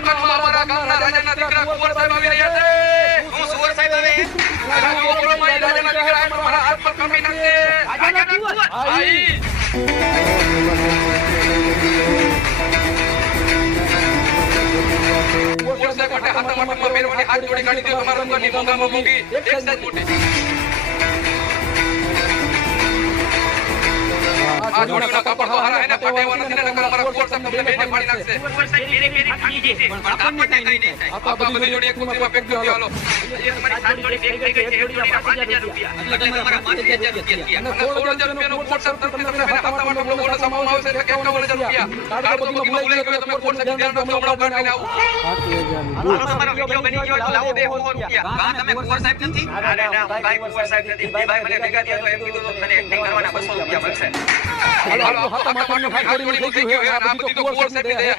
દુકાનમાં અમારા ગામના રાજાના દીકરા કુંવર સાહેબ આવી રહ્યા છે. હું સુવર સાહેબ આવે ચોપડોમાં એ રાજાના દીકરા આવીને મારા હાથ પર કાપી નાખશે. આઈ. કુંવર સાહેબ માટે હાથમાં પહેરવાની હાથ જોડી કાઢી દો. તમારા દુકાનની મોંઘામાં મોંઘી એક સાઈઝ મોટી. આ જોડીના કાપડ હારા એને પાટેવા નથી ને નકર અમારા કુંવર સાહેબ તમને બેને ફાડી નાખશે. સુવર સાહેબ મેરે મેરે ખાઈ જશે પણ કામ નહીં થાય. આ બધી જોડી એક મુઠ્ઠીમાં પેક કરી દો. હાલો. એ તમારી સાત જોડી પેક થઈ ગઈ છે. એક જોડીના 5000 રૂપિયા એટલે તમારા 5000 રૂપિયા અને 16000 રૂપિયાનો કુંવર સાહેબ તરફથી તમને હાથમાં બોનસ આપવામાં આવશે એટલે 51000 રૂપિયા. કાર્ડ તો બધીમાં ભૂલાઈ ગયો. તમે કુંવર સાહેબ ધ્યાન રાખજો. હમણાં કાર્ડ લઈને આવું. હાલો તમારો વિડિયો બની ગયો એટલે લાવો 200 રૂપિયા. કા તમે કુંવર સાહેબ નથી? અરે ના હું ભાઈ કુંવર સાહેબ નથી. ભાઈ મને ભેગા થયા તો એમ કીધું તો તને એક્ટિંગ કરવાના 200 રૂપિયા મળશે. હાલો હાથમાં ભાઈ જોડી થઈ ગયું. આ બધી તો કુંવર સાહેબની દયા.